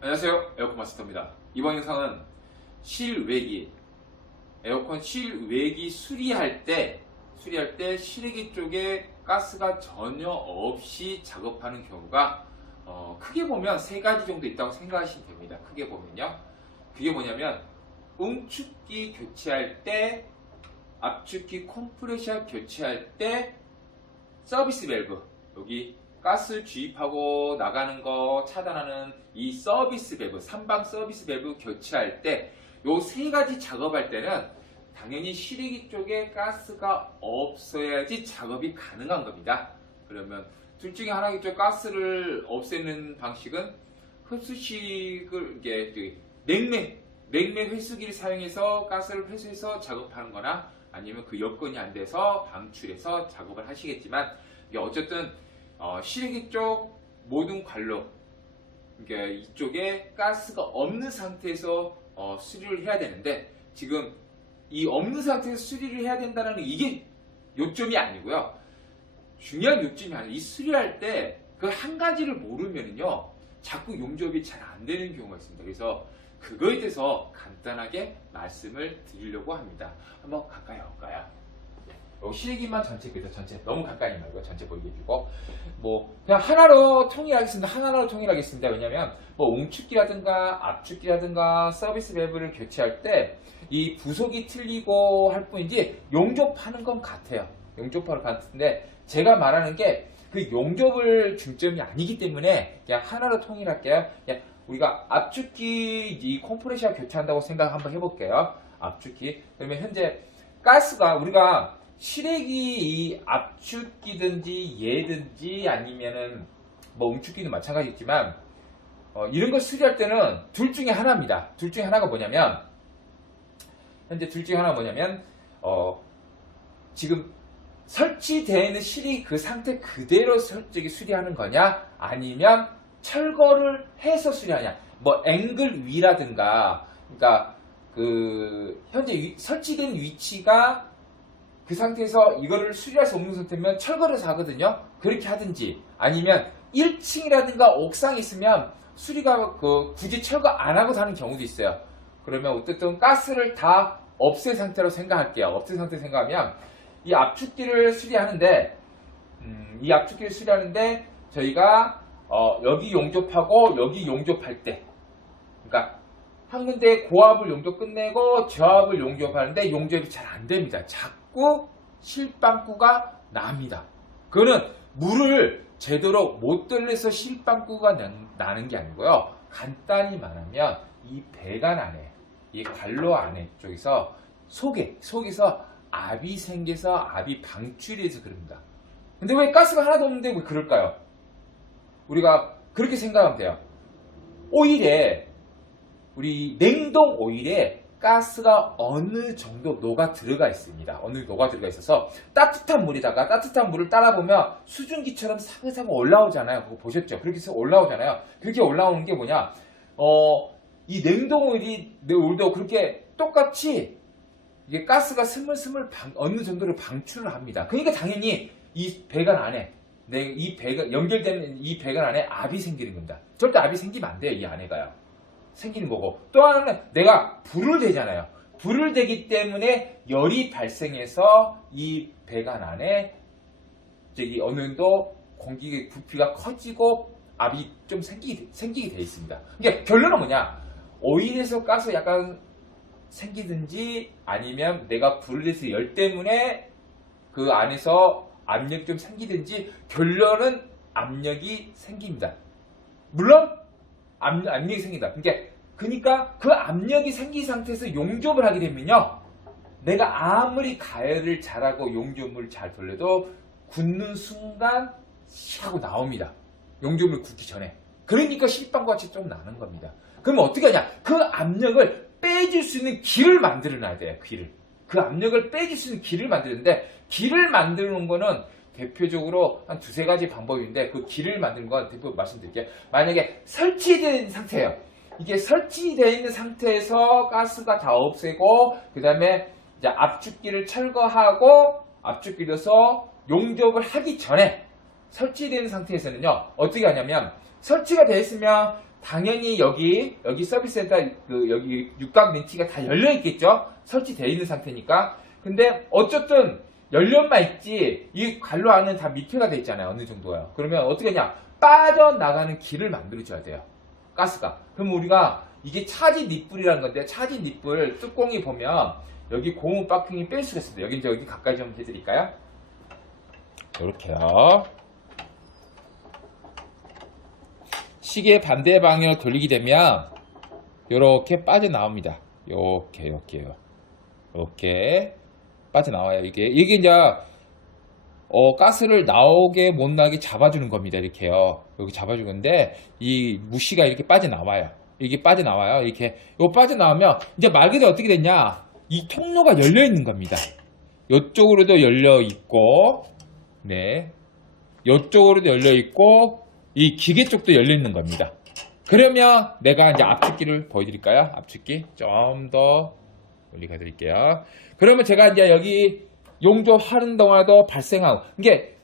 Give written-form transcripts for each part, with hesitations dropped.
안녕하세요, 에어컨 마스터입니다. 이번 영상은 실외기, 에어컨 실외기 수리할 때 실외기 쪽에 가스가 전혀 없이 작업하는 경우가 크게 보면 세 가지 정도 있다고 생각하시면 됩니다. 크게 보면요, 그게 뭐냐면 응축기 교체할 때, 압축기 컴프레셔 교체할 때, 서비스 밸브, 여기 가스 주입하고 나가는 거 차단하는 이 서비스 밸브, 3방 서비스 밸브 교체할 때, 요 세 가지 작업할 때는 당연히 실외기 쪽에 가스가 없어야지 작업이 가능한 겁니다. 그러면 둘 중에 하나겠죠. 가스를 없애는 방식은 흡수식을, 이게 냉매 회수기를 사용해서 가스를 회수해서 작업하는 거나, 아니면 그 여건이 안 돼서 방출해서 작업을 하시겠지만, 이게 어쨌든 실외기 쪽 모든 관로, 그러니까 이쪽에 가스가 없는 상태에서 수리를 해야 되는데, 지금 이 없는 상태에서 수리를 해야 된다는 이게 요점이 아니고요. 중요한 요점이 아니에요. 이 수리할 때 그 한 가지를 모르면요, 자꾸 용접이 잘 안 되는 경우가 있습니다. 그래서 그거에 대해서 간단하게 말씀을 드리려고 합니다. 한번 가까이 올까요? 실외기만 전체 그래서 전체 너무 가까이 말고 전체 보이게 해주고, 그냥 하나로 통일하겠습니다. 하나로 통일하겠습니다. 왜냐면 응축기라든가 압축기라든가 서비스 밸브를 교체할 때 이 부속이 틀리고 할 뿐이지 용접하는 건 같아요. 용접하는 건 같은데, 제가 말하는 게 그 용접을 중점이 아니기 때문에 그냥 하나로 통일할게요. 그냥 우리가 압축기 이 컴프레셔 교체한다고 생각 한번 해볼게요. 압축기. 그러면 현재 가스가 우리가 실외기 이 압축기든지 얘든지 아니면은 응축기도 마찬가지겠지만 이런 걸 수리할 때는 둘 중에 하나입니다. 둘 중에 하나가 뭐냐면, 현재 둘 중에 하나가 뭐냐면 지금 설치되어 있는 실이 그 상태 그대로 수리하는 거냐, 아니면 철거를 해서 수리하냐. 앵글 위라든가, 그러니까 그 현재 설치된 위치가 그 상태에서 이거를 수리할 수 없는 상태면 철거를 해서 하거든요. 그렇게 하든지, 아니면 1층이라든가 옥상에 있으면 수리가 굳이 철거 안 하고 사는 경우도 있어요. 그러면 어쨌든 가스를 다 없앤 상태로 생각할게요. 없앤 상태로 생각하면 이 압축기를 수리하는데, 저희가 여기 용접하고 여기 용접할 때, 그러니까 한 군데 고압을 용접 끝내고 저압을 용접하는데 용접이 잘 안 됩니다. 자꾸 실방구가 납니다. 그거는 물을 제대로 못 돌려서 실방구가 나는 게 아니고요. 간단히 말하면 이 배관 안에, 이 관로 안에 쪽에서 속에서 압이 생겨서 압이 방출해서 그럽니다. 근데 왜 가스가 하나도 없는데 왜 그럴까요? 우리가 그렇게 생각하면 돼요. 우리 냉동 오일에 가스가 어느 정도 녹아 들어가 있습니다. 어느 정도 녹아 들어가 있어서 따뜻한 물을 따라 보면 수증기처럼 사근사근 올라오잖아요. 그거 보셨죠? 그렇게 해서 올라오잖아요. 그렇게 올라오는 게 뭐냐? 이 냉동 오일도 그렇게 똑같이 이게 가스가 스물스물 어느 정도를 방출을 합니다. 그러니까 당연히 이 배관 안에, 연결되는 이 배관 안에 압이 생기는 겁니다. 절대 압이 생기면 안 돼요. 이 안에가요. 생기는 거고, 또 하나는 내가 불을 대잖아요. 불을 대기 때문에 열이 발생해서 이 배관 안에 어느 정도 공기 부피가 커지고 압이 좀 생기게 되어 있습니다. 그러니까 결론은 뭐냐? 오일에서 가스 약간 생기든지, 아니면 내가 불을 내서 열 때문에 그 안에서 압력이 좀 생기든지, 결론은 압력이 생깁니다. 물론 압력이 생긴다. 그러니까 그 압력이 생긴 상태에서 용접을 하게 되면요, 내가 아무리 가열을 잘하고 용접물을 잘 돌려도 굳는 순간 하고 나옵니다. 용접물 굳기 전에. 그러니까 실방같이 좀 나는 겁니다. 그러면 어떻게 하냐? 그 압력을 빼줄 수 있는 길을 만들어 놔야 돼요. 그 압력을 빼줄 수 있는 길을 만드는데, 길을 만드는 거는 대표적으로 한 두세 가지 방법인데, 그 길을 만드는 건 대표 말씀드릴게요. 만약에 설치되어 있는 상태예요. 이게 설치되어 있는 상태에서 가스가 다 없애고, 그 다음에 이제 압축기를 철거하고, 압축기로서 용접을 하기 전에 설치되어 있는 상태에서는요, 어떻게 하냐면, 설치가 되어 있으면 당연히 여기 서비스 센터 여기 육각 렌치가 다 열려 있겠죠? 설치되어 있는 상태니까. 근데 어쨌든 열려만 있지 이 관로 안은 다密閉가 돼 있잖아요. 어느 정도요. 그러면 어떻게 하냐? 빠져나가는 길을 만들어 줘야 돼요. 가스가. 그럼 우리가 이게 차지 니뿔이라는 건데, 차지 니뿔 뚜껑이 보면 여기 고무 박킹이 뺄 수가 있습니다. 여기 이제 여기 가까이 좀 해드릴까요? 이렇게요. 시계 반대 방향으로 돌리게 되면 이렇게 빠져나옵니다. 이렇게 빠져나와요. 이게 이제 가스를 나오게 못 나게 잡아주는 겁니다. 이렇게요. 여기 잡아주는데 이 무시가 이렇게 빠져나와요. 이게 빠져나와요. 이렇게 빠져나오면 이제 말 그대로 어떻게 됐냐? 이 통로가 열려 있는 겁니다. 이쪽으로도 열려 있고, 네, 이쪽으로도 열려 있고, 이 기계 쪽도 열려 있는 겁니다. 그러면 내가 이제 압축기를 보여드릴까요? 압축기 좀 더 멀리 가드릴게요. 그러면 제가 이제 여기 용접하는 동안에도 발생하고, 이게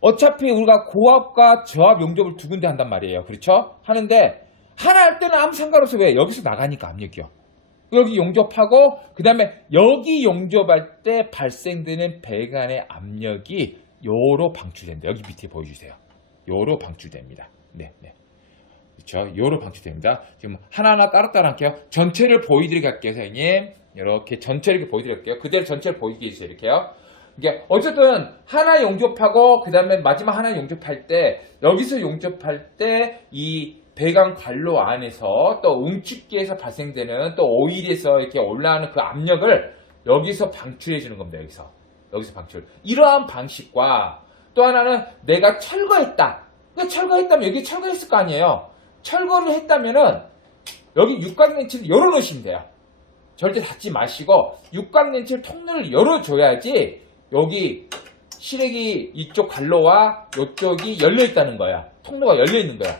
어차피 우리가 고압과 저압 용접을 두 군데 한단 말이에요. 그렇죠? 하는데 하나 할 때는 아무 상관없어요. 왜? 여기서 나가니까 압력이요. 여기 용접하고 그 다음에 여기 용접할 때 발생되는 배관의 압력이 요로 방출된다. 여기 밑에 보여주세요. 요로 방출됩니다. 네. 그렇죠? 요로 방출됩니다. 지금 하나하나 따로따로 할게요. 전체를 보여드릴게요, 선생님. 이렇게 전체를 이렇게 보여드릴게요. 그대로 전체를 보이게 해주세요. 이렇게요. 이게 어쨌든 하나 용접하고 그 다음에 마지막 하나 용접할 때 여기서 용접할 때 이 배관 관로 안에서 또 응축기에서 발생되는 또 오일에서 이렇게 올라오는 그 압력을 여기서 방출해 주는 겁니다. 여기서 방출. 이러한 방식과 또 하나는 내가 철거했다. 그러니까 철거했다면 여기 철거했을 거 아니에요. 철거를 했다면은 여기 육각 렌치를 열어놓으시면 돼요. 절대 닫지 마시고 육각 렌치를 통로를 열어줘야지 여기 실외기 이쪽 관로와 이쪽이 열려 있다는 거야. 통로가 열려 있는 거야.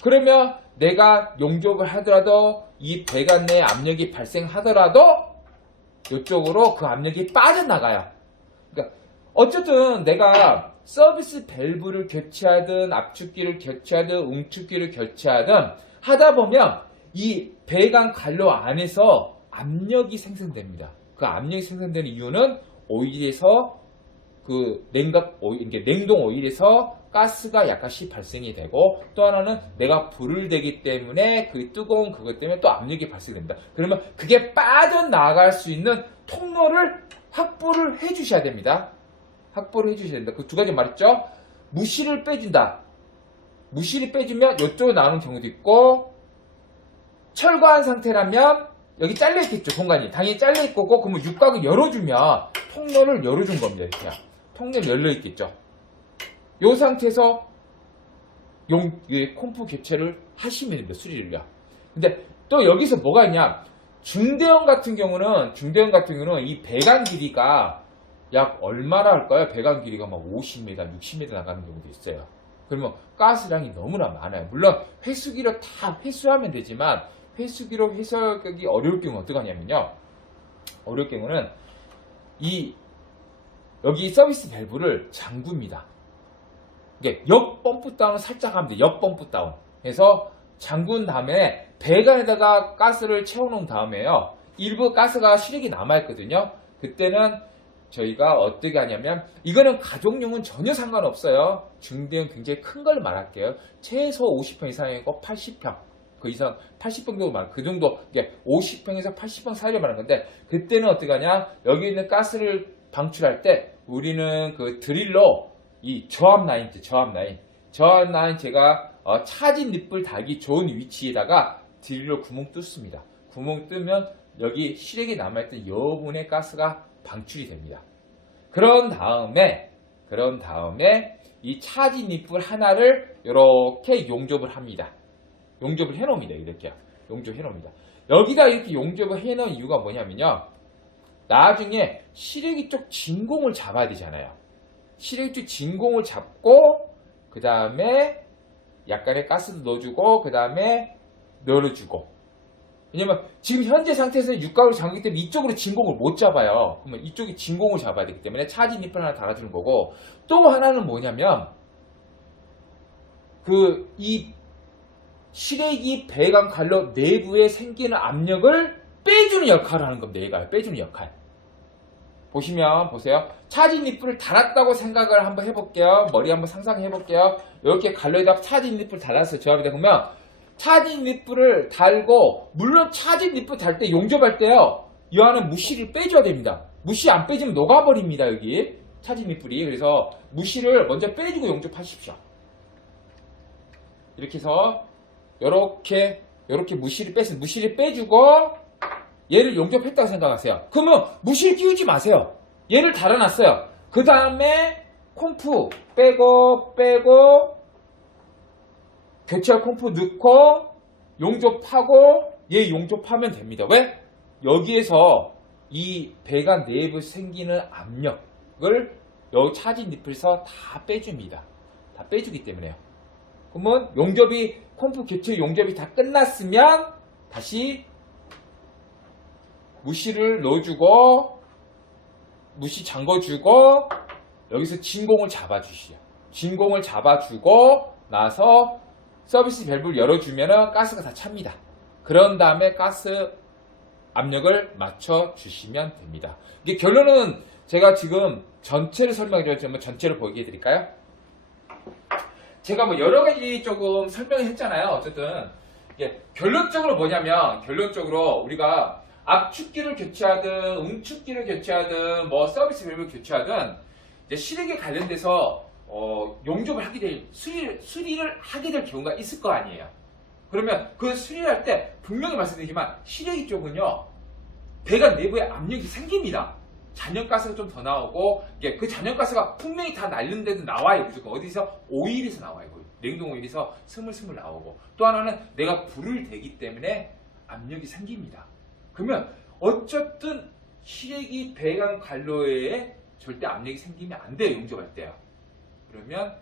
그러면 내가 용접을 하더라도 이 배관 내 압력이 발생하더라도 이쪽으로 그 압력이 빠져나가요. 그러니까 어쨌든 내가 서비스 밸브를 교체하든 압축기를 교체하든 응축기를 교체하든 하다 보면 이 배관 관로 안에서 압력이 생성됩니다. 그 압력이 생성되는 이유는 오일에서 냉동 오일에서 가스가 약간씩 발생이 되고 또 하나는 내가 불을 대기 때문에 그 뜨거운 그것 때문에 또 압력이 발생됩니다. 그러면 그게 빠져나갈 수 있는 통로를 확보를 해 주셔야 됩니다. 확보를 해 주셔야 된다. 그 두 가지 말했죠? 무시를 빼준다. 무시를 빼주면 이쪽으로 나오는 경우도 있고 철거한 상태라면 여기 잘려있겠죠. 공간이. 당연히 잘려있을 거고 그러면 육각을 열어주면 통로를 열어준 겁니다. 이렇게. 통로를 열려있겠죠. 이 상태에서 콤프 교체를 하시면 됩니다. 수리를요. 근데 또 여기서 뭐가 있냐? 중대형 같은 경우는 이 배관 길이가 약 얼마나 할까요? 배관 길이가 막 50m, 60m 나가는 경우도 있어요. 그러면 가스량이 너무나 많아요. 물론 회수기로 다 회수하면 되지만 회수기로 회수하기 어려울 경우는 어떻게 하냐면요. 어려울 경우는 여기 서비스 밸브를 잠굽니다. 이게 역 펌프 다운을 살짝 하면 돼요. 역 펌프 다운. 그래서 잠근 다음에 배관에다가 가스를 채워놓은 다음에요. 일부 가스가 실액이 남아있거든요. 그때는 저희가 어떻게 하냐면 이거는 가족용은 전혀 상관없어요. 중대형 굉장히 큰 걸 말할게요. 최소 50평 이상이고 80평. 그 이상 80평 정도 말, 그 정도, 이게 50평에서 80평 사이를 말하는 건데, 그때는 어떻게 하냐, 여기 있는 가스를 방출할 때, 우리는 그 드릴로, 이 저압 라인 제가, 차지 닛불 달기 좋은 위치에다가 드릴로 구멍 뚫습니다. 구멍 뚫으면 여기 실액이 남아있던 여분의 가스가 방출이 됩니다. 그런 다음에, 이 차지 닛불 하나를 이렇게 용접을 합니다. 용접을 해놓습니다. 이렇게 용접해놓습니다. 여기다 이렇게 용접을 해놓은 이유가 뭐냐면요. 나중에 실외기 쪽 진공을 잡아야 되잖아요. 실외기 쪽 진공을 잡고 그 다음에 약간의 가스도 넣어주고 그 다음에 열어주고. 왜냐면 지금 현재 상태에서는 육각으로 잠기기 때문에 이쪽으로 진공을 못 잡아요. 그러면 이쪽이 진공을 잡아야 되기 때문에 차지 니플 하나 달아주는 거고, 또 하나는 뭐냐면 이 실외기 배관 관로 내부에 생기는 압력을 빼주는 역할을 하는 겁니다. 얘가 빼주는 역할. 보시면 보세요. 차진 니플을 달았다고 생각을 한번 해볼게요. 머리 한번 상상해 볼게요. 이렇게 관로에다 차진 니플 달았어요. 조합이다 보면 차진 니플을 달고, 물론 차진 니플 달 때 용접할 때요, 이 안에 무실을 빼줘야 됩니다. 무실 안 빼주면 녹아버립니다. 여기 차진 니플이. 그래서 무실을 먼저 빼주고 용접하십시오. 이렇게 해서 요렇게 무실을 빼주고 얘를 용접했다고 생각하세요. 그러면 무실 끼우지 마세요. 얘를 달아놨어요. 그 다음에 콤프 빼고 교체할 콤프 넣고 용접하고 얘 용접하면 됩니다. 왜? 여기에서 이 배관 내부에 생기는 압력을 여기 차진 니플에서 다 빼줍니다. 다 빼주기 때문에요. 그러면 콤프 교체 용접이 다 끝났으면 다시 무실을 넣어주고 무시 잠궈주고 여기서 진공을 잡아주시죠. 진공을 잡아주고 나서 서비스 밸브를 열어주면 가스가 다 찹니다. 그런 다음에 가스 압력을 맞춰주시면 됩니다. 이게 결론은 제가 지금 전체를 설명해 드렸지만 전체를 보게 해드릴까요? 제가 뭐 여러 가지 조금 설명을 했잖아요. 어쨌든 이게 결론적으로 뭐냐면, 결론적으로 우리가 압축기를 교체하든 응축기를 교체하든 뭐 서비스 밸브를 교체하든 이제 실외기에 관련돼서 용접을 하게 될 수리를 하게 될 경우가 있을 거 아니에요. 그러면 그 수리를 할 때 분명히 말씀드리지만 실외기 쪽은요, 배관 내부에 압력이 생깁니다. 잔연가스가 좀 더 나오고, 그 잔연가스가 분명히 다 날는데도 나와요. 무조건 어디서? 오일에서 나와요. 냉동 오일에서 스물스물 나오고, 또 하나는 내가 불을 대기 때문에 압력이 생깁니다. 그러면 어쨌든 실외기 배관 관로에 절대 압력이 생기면 안 돼요. 용접할 때요. 그러면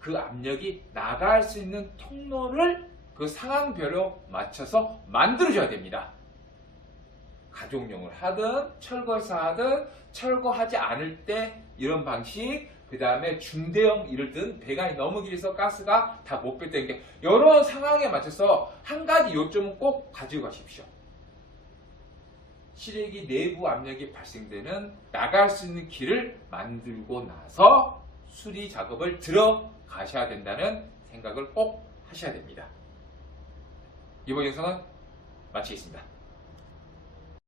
그 압력이 나갈 수 있는 통로를 그 상황별로 맞춰서 만들어줘야 됩니다. 가족용을 하든 철거해서 하든, 철거하지 않을 때 이런 방식, 그 다음에 중대형 예를 든 배관이 너무 길어서 가스가 다 못 뺄 때, 이런 상황에 맞춰서 한 가지 요점은 꼭 가지고 가십시오. 실외기 내부 압력이 발생되는 나갈 수 있는 길을 만들고 나서 수리 작업을 들어가셔야 된다는 생각을 꼭 하셔야 됩니다. 이번 영상은 마치겠습니다.